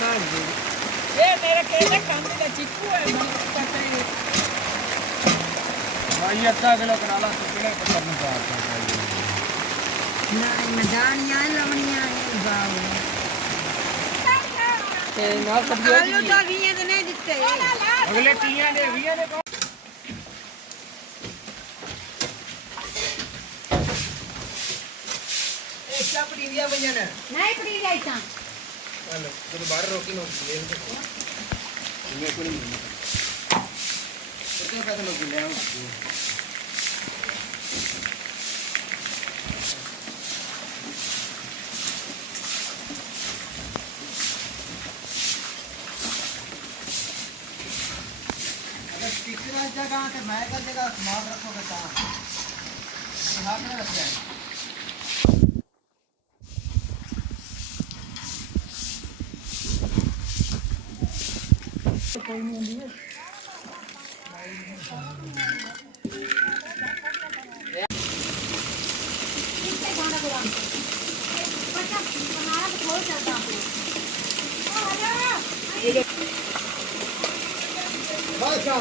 काट दे ये मेरे केले खाने का चिक्कू है मैं कटे भाई अच्छा किलो करा ला तो किलो पर करना चाहता ना मदानियां लवनियां है बाव ते ना सब्जी आलू तो 20 ਦੇ ਨਹੀਂ ਦਿੱਤੇ अगले 30 ਦੇ 20 ਦੇ चपड़ी दिया भैया ने नहीं पड़ी जाई ता चलो तो बाहर रोकी नो ले मैं को नहीं कितने पैसे लोग ले आओ अगर तीसरा जगह के मैं का जगह सामान रखोगे ता हाथ में रख जाए कोई नहीं होंगी कितने खाना बुला बच्चा हमारा तो खोल जाता है अच्छा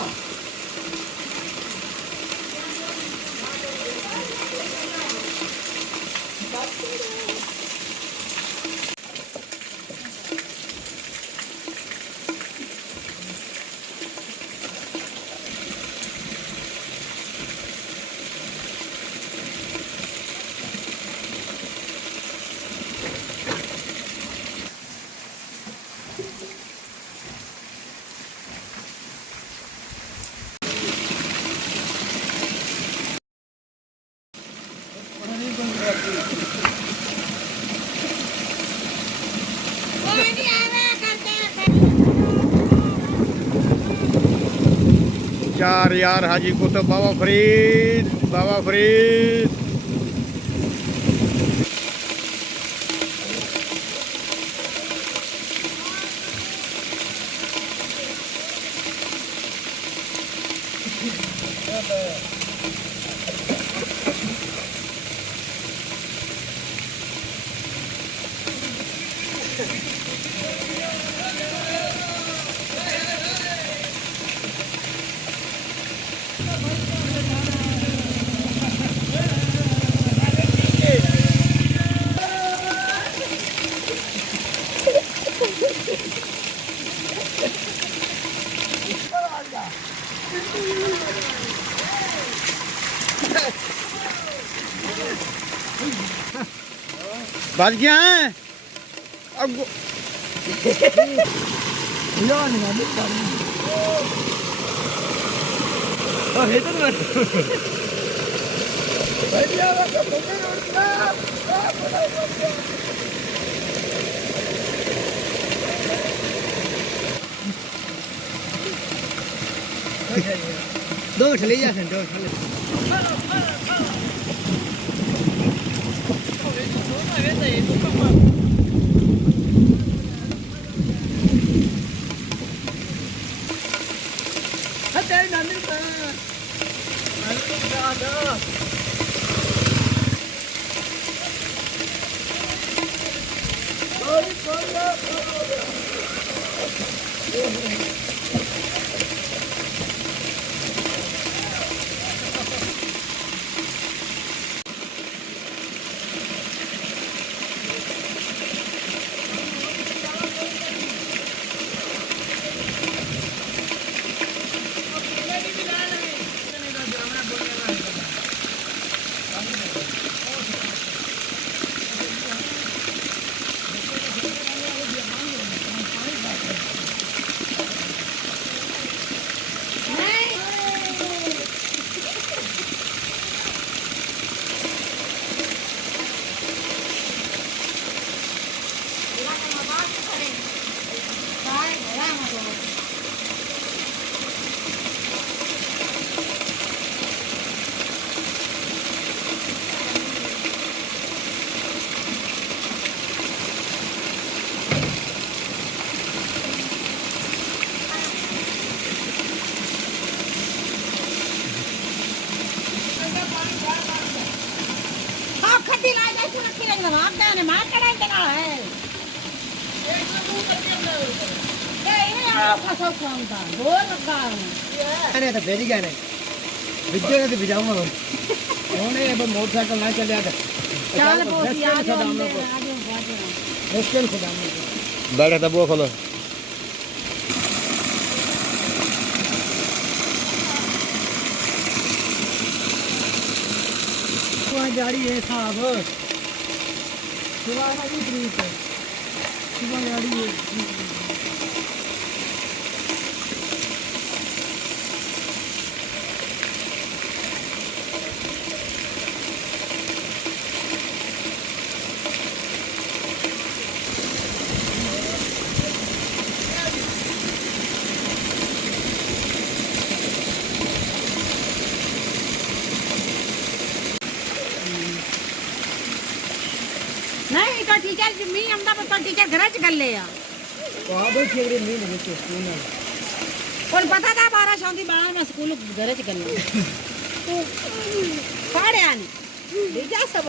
कोई नहीं आवे करते हैं चार यार हाजी कुतुब बाबा फरीद बच गया है अब दो ठले जा दो ठले ਇਹ ਆਪਕਾ ਸਭ ਕੰਮ ਦਾ ਹੋਰ ਲੱਗਾ ਇਹਨੇ ਤਾਂ ਭੇਜ ਗਏ ਨੇ ਵਿੱਚੋਂ ਤੇ ਭਜਾਉਂਗਾ ਉਹਨੇ ਇਹ ਮੋਟਰਸਾਈਕਲ ਨਾ ਚੱਲਿਆ ਤਾਂ ਚੱਲ ਬੋਸੀ ਆ ਜਾਓ ਖੁਦਾ बैठे था वो खोलो जारी है साहब सुबह ना भी तरीक है सुबह जारी है ਨਹੀਂ ਤਾਂ ਟੀਚਰ ਜਿੰਮੀ ਆਉਂਦਾ ਪਰ ਟੀਚਰ ਘਰਾਂ ਚ ਗੱਲੇ ਆ वहाँ भी खेल रही नहीं लगे स्कूल में ਹੁਣ ਪਤਾ ਤਾਂ 12 ਸ਼ਾਂਦੀ ਬਾਹਰ ਮੈਂ ਸਕੂਲ ਘਰੇ ਚ ਗੱਲੇ ਤੂੰ ਪੜਿਆ ਨਹੀਂ ਜਾ ਸਭ